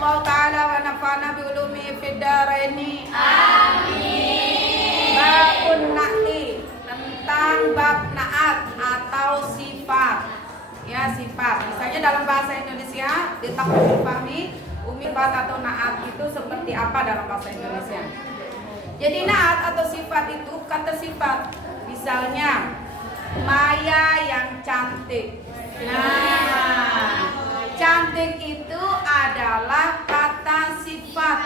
Allah Ta'ala wa nafa'na bi ulumi fid dharaini. Amin. Babun na'ti, tentang bab na'at atau sifat. Ya, sifat. Misalnya dalam bahasa Indonesia ditafsir fahmi sifat atau na'at itu seperti apa dalam bahasa Indonesia. Jadi na'at atau sifat itu kata sifat. Misalnya Maya yang cantik. Nah, cantik itu adalah kata sifat.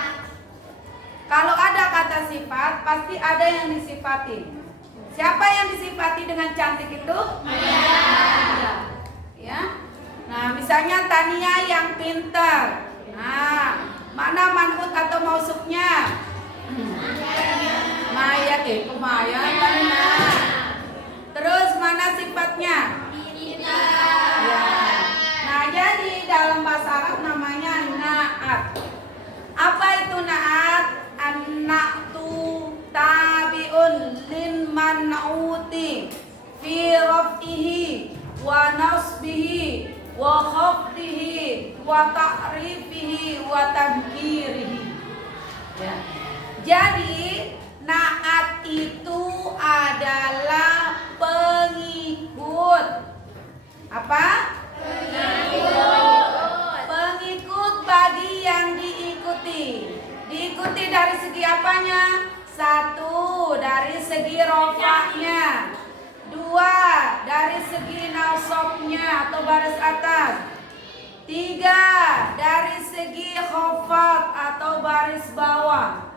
Kalau ada kata sifat, pasti ada yang disifati. Siapa yang disifati dengan cantik itu? Maya. Ya. Nah, misalnya Tania yang pintar. Nah, mana man'ut atau mausufnya? Maya, Maya mana? Terus mana sifatnya? Ya. Nah, jadi dalam bahasa Arab namanya na'at. Apa itu na'at? An-na'tu tabi'un lin man'uti fi raf'ihi wa nasbihi wa khafdihi wa ta'rifihi wa tadhkirihi. Ya. Jadi na'at itu adalah pengikut. Apa? Pengikut bagi yang diikuti. Diikuti dari segi apanya? Satu, dari segi rofaknya. Dua, dari segi nasabnya atau baris atas. Tiga, dari segi khafat atau baris bawah.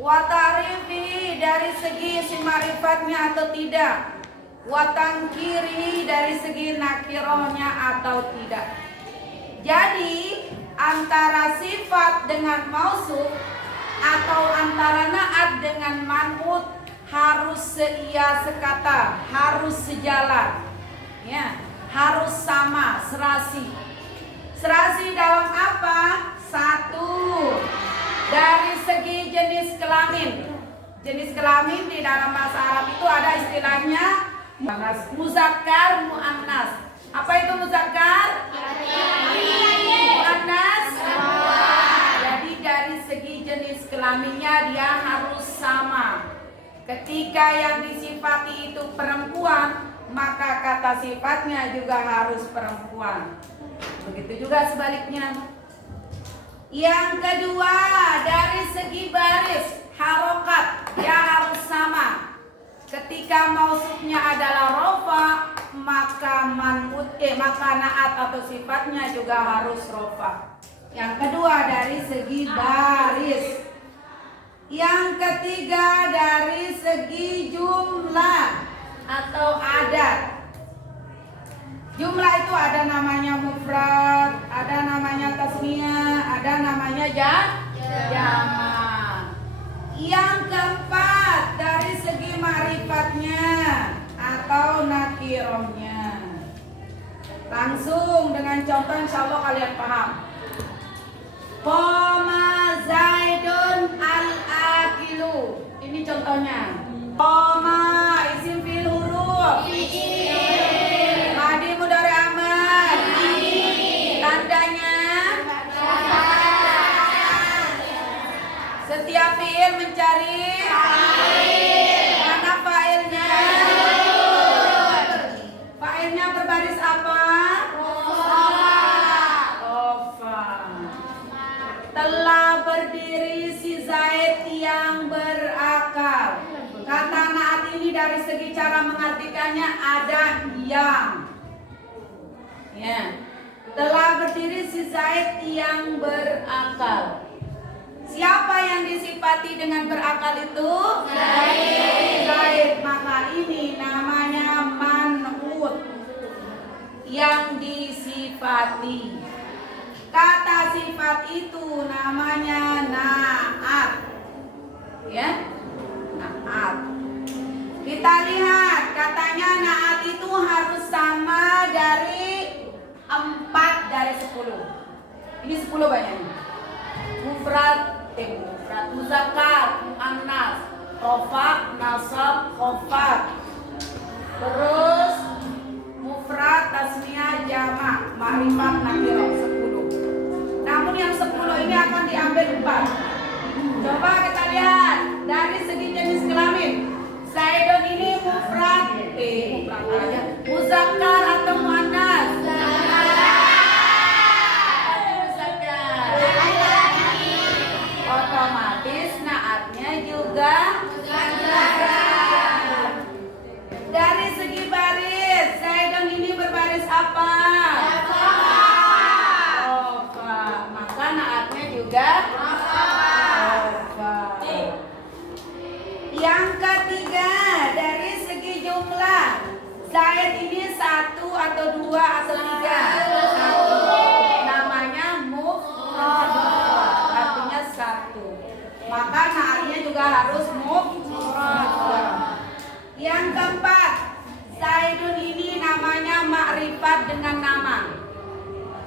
Wa ta'rifi, dari segi isim ma'rifatnya atau tidak. Wa tankiri, dari segi nakirahnya atau tidak. Jadi antara sifat dengan mausuf atau antara na'at dengan man'ut harus seia sekata, harus sejalan, ya, harus sama, serasi. Serasi dalam apa? Satu, dari segi jenis kelamin. Jenis kelamin di dalam bahasa Arab itu ada istilahnya muzakkar, muannas. Apa itu muzakkar? Muannas. Jadi dari segi jenis kelaminnya dia harus sama. Ketika yang disifati itu perempuan, maka kata sifatnya juga harus perempuan. Begitu juga sebaliknya. Yang kedua, dari segi baris harokat dia harus sama. Ketika mausufnya adalah rofa, maka maka na'at atau sifatnya juga harus rofa. Yang kedua dari segi baris. Yang ketiga dari segi jumlah atau adat. Jumlah itu ada namanya mufrad, ada namanya tasniyah, ada namanya jamak. Yang keempat dari segi ma'rifatnya atau nakirohnya. Langsung dengan contoh insyaallah kalian paham. Qoma Zaidun al-akilu. Ini contohnya. Qoma isim fil huruf. Madi mudhari amad. Tandanya setiap fiil mencari mana fa'ilnya? Fa'ilnya berbaris apa? Rofa. Telah berdiri si Zaid yang berakal. Kata na'at ini dari segi cara mengartikannya ada yang. Ya. Telah berdiri si Zaid yang berakal. Siapa yang disifati dengan berakal itu? Zaid. Maka ini namanya man'ut, yang disifati. Kata sifat itu namanya na'at. Ya, na'at. Kita lihat katanya na'at itu harus sama dari 4 dari 10. Ini 10 banyaknya. Mufrad, muzakkar, muannas, rofa, nasab, khafat. Terus mufrad, tasniyah, jamak, ma'rifat, nakirah 10. Namun yang 10 ini empat. Coba kita lihat dari segi jenis kelamin. Zaidun ini mufrad, muzakkar atau muannas? Otomatis naatnya juga dari segi baris. Zaidun ini berbaris apa? Ofa. Maka naatnya juga ofa. Yang ketiga, dari segi jumlah, Zaid ini satu atau dua atau tiga? Satu. Namanya mufrad, artinya satu. Maka naatnya juga harus mufrad. Yang keempat, Zaidun ini namanya ma'rifat dengan nama.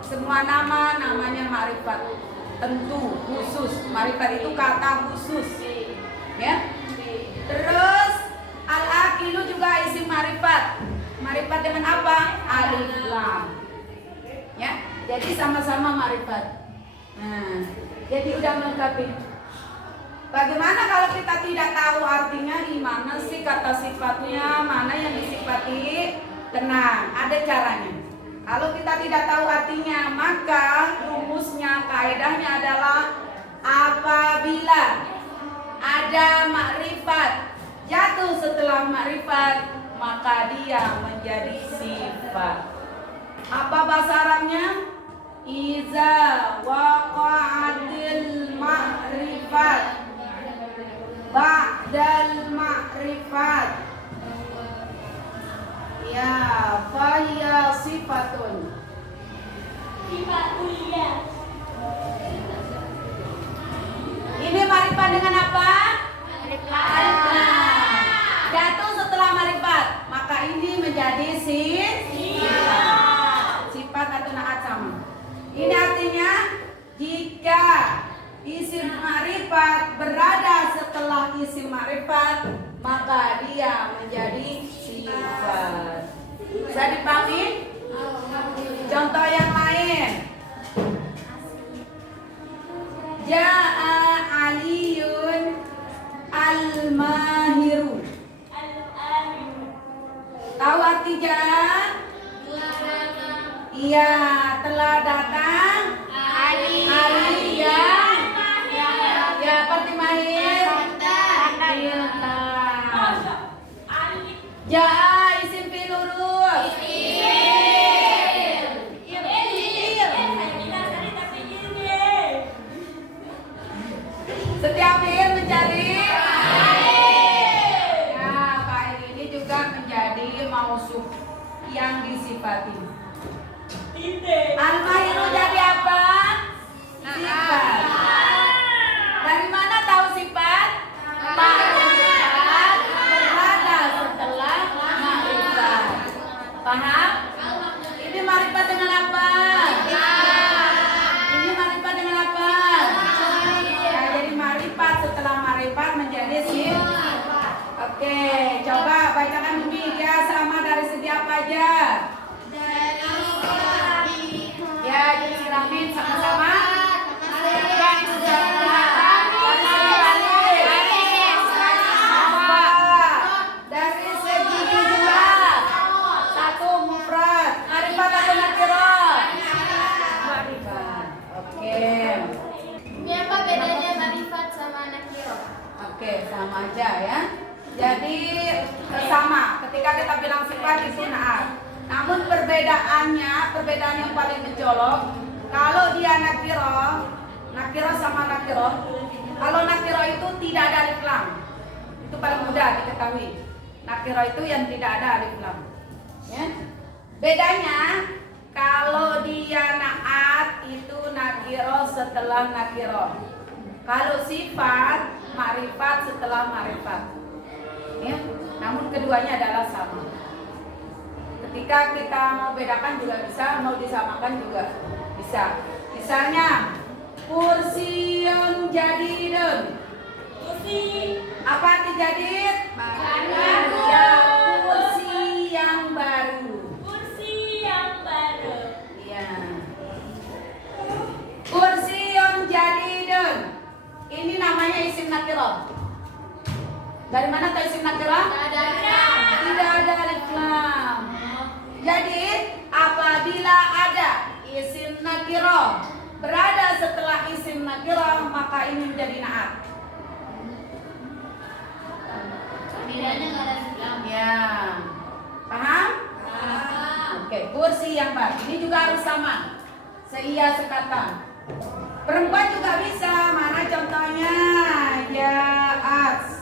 Semua nama namanya ma'rifat. Tentu khusus. Ma'rifat itu kata khusus. Ya. Terus al-aqilu juga isim ma'rifat. Ma'rifat dengan apa? Alif lam. Ya. Jadi sama-sama ma'rifat. Nah, jadi udah melengkapi. Bagaimana kalau kita tidak tahu artinya di mana sih kata sifatnya, mana yang disifati? Tenang, ada caranya. Kalau kita tidak tahu artinya, maka rumusnya, kaidahnya adalah apabila ada makrifat jatuh setelah makrifat, maka dia menjadi sifat. Apa bahasa Arabnya? Iza waqa'atil makrifat ba'dal makrifat, ya fahiya sifatun. Ini makrifat dengan apa? Makrifat. Jatuh setelah makrifat, maka ini menjadi sifat. Sifat atau naat sama. Ini artinya jika isim ma'rifat berada setelah isim ma'rifat, maka dia menjadi sifat. Bisa dipahami? Contoh yang lain. Ja'a Aliyun al-mahiru. Tahu arti ja'a? Iya, telah datang Ali yang seperti mahir. Ja'a isim fi'il uruf. Setiap fi'il mencari ya, fa'il ini juga menjadi mausuf yang disifati. Al-mahiru jadi apa? Sifat. Dari mana tahu sifat? Makrifat berada setelah makrifat. Paham? Ini makrifat dengan apa? Ini makrifat dengan apa? Ya, jadi makrifat setelah makrifat menjadi sifat. Oke, coba bacakan Umi ya, sama dari segi apa aja? Ya, jenis kelamin sama-sama. Dari segi jumlah, satu mufrad. Ma'rifat atau nakirah? Ma'rifat. Oke. Ini apa bedanya ma'rifat sama nakirah? Oke, sama aja ya. Jadi sama. Ketika kita bilang sifat itu naat. Namun perbedaan yang paling mencolok, kalau dia nakirah sama nakirah. Kalau nakirah itu tidak ada alif lam. Itu paling mudah diketahui. Nakirah itu yang tidak ada alif lam. Ya. Bedanya kalau dia naat itu nakirah setelah nakirah. Kalau sifat ma'rifat setelah ma'rifat. Ya. Namun keduanya adalah sama. Ketika kita mau bedakan juga bisa, mau disamakan juga bisa. Misalnya kursiun jadidun. Kursi. Apa arti jadid? Baru. Ya, kursi yang baru. Kursi yang baru. Iya. Kursiun jadidun. Dari mana tahu isim nakirah? Tidak ada alif lam. Jadi apabila ada isim nakirah berada setelah isim nakirah, maka ini menjadi naat. Bedanya nggak ada alif lam. Ya, paham? Oke, kursi yang baru ini juga harus sama, seia sekata. Perempuan juga bisa. Mana contohnya? Ya, as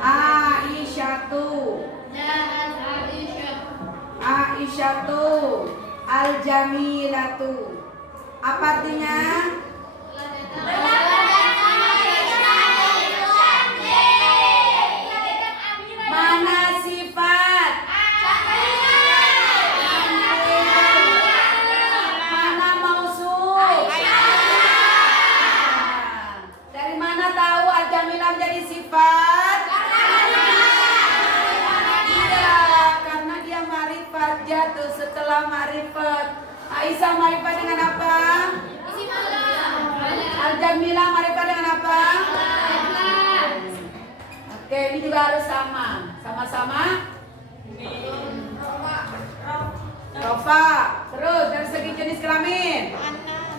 Aisyatu, Jahat Aisyah. Aisyatu, Al-Jamilatu. Apa artinya? Mana sifat? Mana mausuf? Dari mana tahu Al-Jamilah menjadi sifat? Tidak, karena dia marifat, jatuh setelah marifat. Aisyah marifat dengan apa? Al-Jamilah marifat dengan apa? Oke, ini juga harus sama. Sama-sama. Rofa. Terus dari segi jenis kelamin.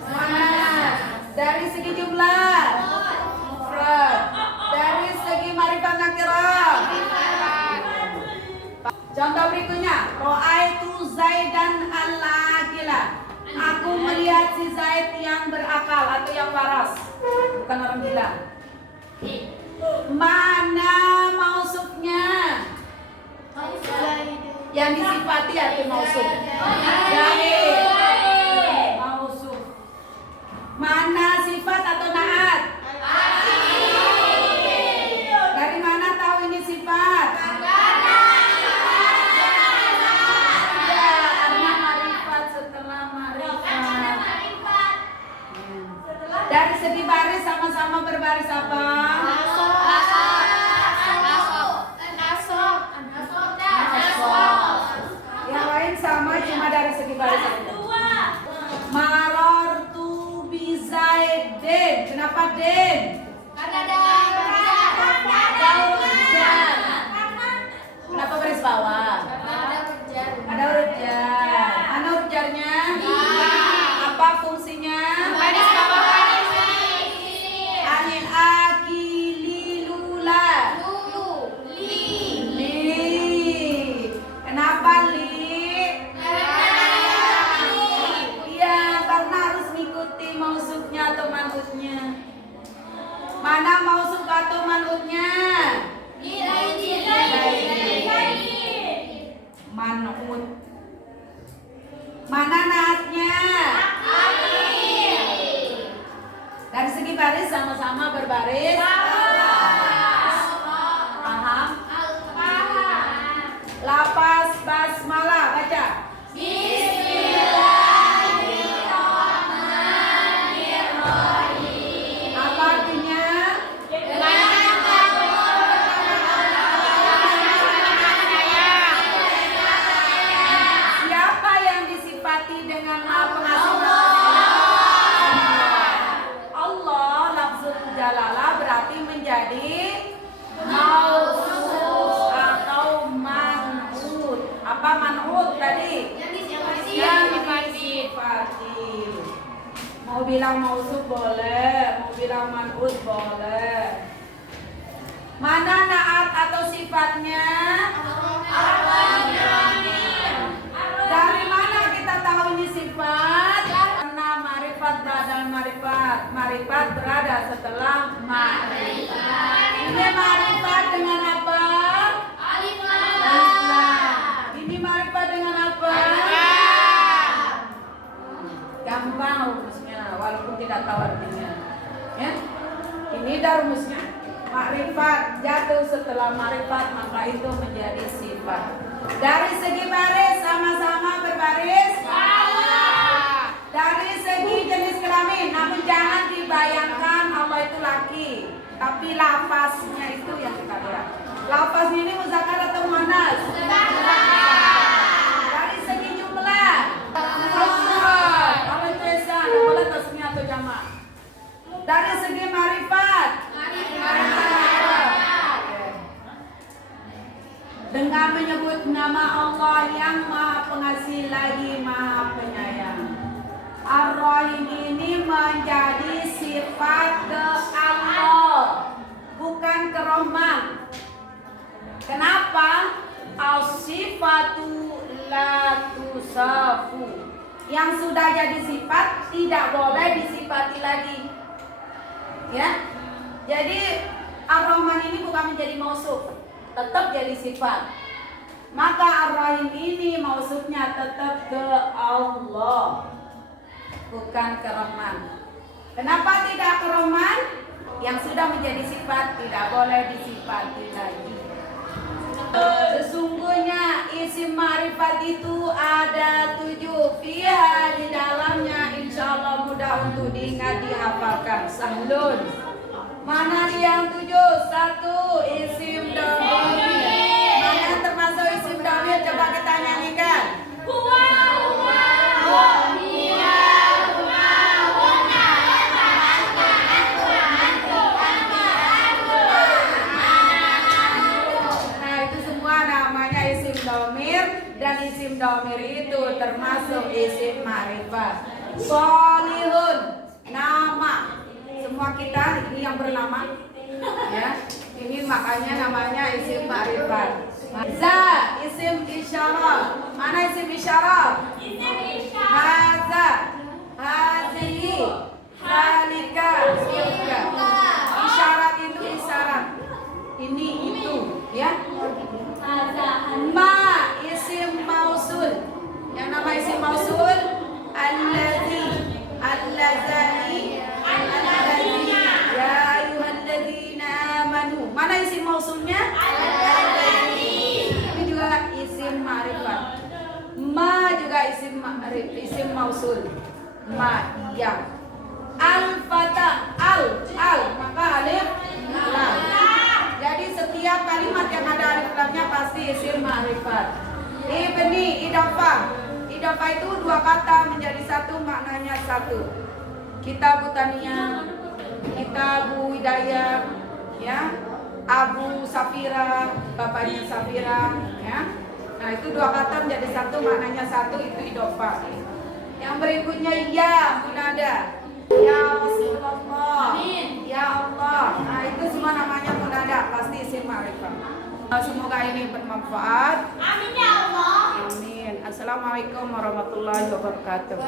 Manas. Dari segi jumlah. Mufrad. Dari segi marifat nakirah. Contoh berikutnya, Ro'aitu Zaidan al-Aqila. Aku melihat si Zaid yang berakal atau yang waras, bukan orang gila. Mana mausufnya? Yang disifati arti mausuf. Zaid. Mausuf. Mana sifat atau naat? Dari mana tahu ini sifat? Dari segi baris sama-sama berbaris apa? Yang lain sama, cuma dari segi baris saja. Marartu bi Zaidin. Kenapa din? Kenapa baris bawah? Ada huruf jar. Mana huruf jarnya? Apa fungsinya? Anil akili lula. Li. Kenapa li? Iya, karena harus mengikuti mausufnya atau manutnya. Mana mausuf atau manutnya? Manut. Mana naatnya? Dari segi baris sama-sama berbaris. Paham? Lapas basmalah, baca. Apa artinya? Siapa yang disifati dengan pengasih Allah? Lafzul jalalah berarti menjadi mausuf atau man'ut. Apa man'ut tadi? Yang disifati. Mau bilang mausuf boleh, mau bilang man'ut boleh. Mana naat atau sifatnya? Dari mana kita tahu ini sifat? Karena marifat badal marifat. Marifat berada setelah marifat. Ini marifat dengan apa? Alif lam. Ini marifat dengan apa? Gampang rumusnya, walaupun tidak tahu artinya. Ya? Ini dah rumusnya. Makrifat jatuh setelah makrifat, maka itu menjadi sifat. Dari segi baris sama-sama berbaris. Dari segi jenis kelamin, namun jangan dibayangkan Allah itu laki, tapi lafaznya itu yang kita lihat. Lafaznya ini muzakkar atau muannas? Dari segi jumlah, Allah itu esa, boleh tasnya atau jamak. Dari segi marifat, nama Allah yang Maha Pengasih lagi Maha Penyayang. Ar-Rahim ini menjadi sifat ke Allah, bukan ke Rahman. Kenapa? As-sifatu la tusafu. Yang sudah jadi sifat tidak boleh disifati lagi. Ya. Jadi Ar-Rahman ini bukan menjadi mausuf, tetap jadi sifat. Maka Ar-Rahim ini mausufnya tetap ke Allah, bukan ke Rahman. Kenapa tidak ke Rahman? Yang sudah menjadi sifat tidak boleh disifati lagi. Sesungguhnya isim ma'rifat itu ada 7. Fiha, di dalamnya insya Allah mudah untuk diingat, dihafalkan. Sahlun. Mana yang 7? 1 isim dhamir. Mana yang termasuk isim dhamir? Coba kita nyanyikan. Dan isim dhamir itu termasuk isim ma'rifat. Sholihun, nama. Semua kita ini yang bernama, ya. Ini makanya namanya isim ma'rifat. Za, isim isyarat. Mana isim isyarat? Haza, hazihi, halika, tilka. Isyarat itu isyarat. Ini itu, ya. Ma, isim mausul. Yang nama isim mausul allazi, allazani, allazi, ya ayyuhalladzina amanu. Mana isim mausulnya? Allazi. Ini juga isim ma'rifat. Ma juga isim mausul. Ma, yang. Al-fata, al, maka alif lam. Jadi setiap kalimat yang ada alif lamnya pasti isim ma'rifat. Ibni, idafah. Idafah itu 2 kata menjadi 1, maknanya 1. Kitab Taniyah, Kitab Hidayah, ya. Abu Safira, bapaknya Safira, ya. Nah, itu 2 kata menjadi 1, maknanya 1, itu idafah. Yang berikutnya ya, munada. Ya Rasulullah, amin. Ya Allah. Nah, itu semua namanya munada, pasti isim ma'rifat. Semoga ini bermanfaat. Amin ya Allah. Amin. Assalamualaikum warahmatullahi wabarakatuh.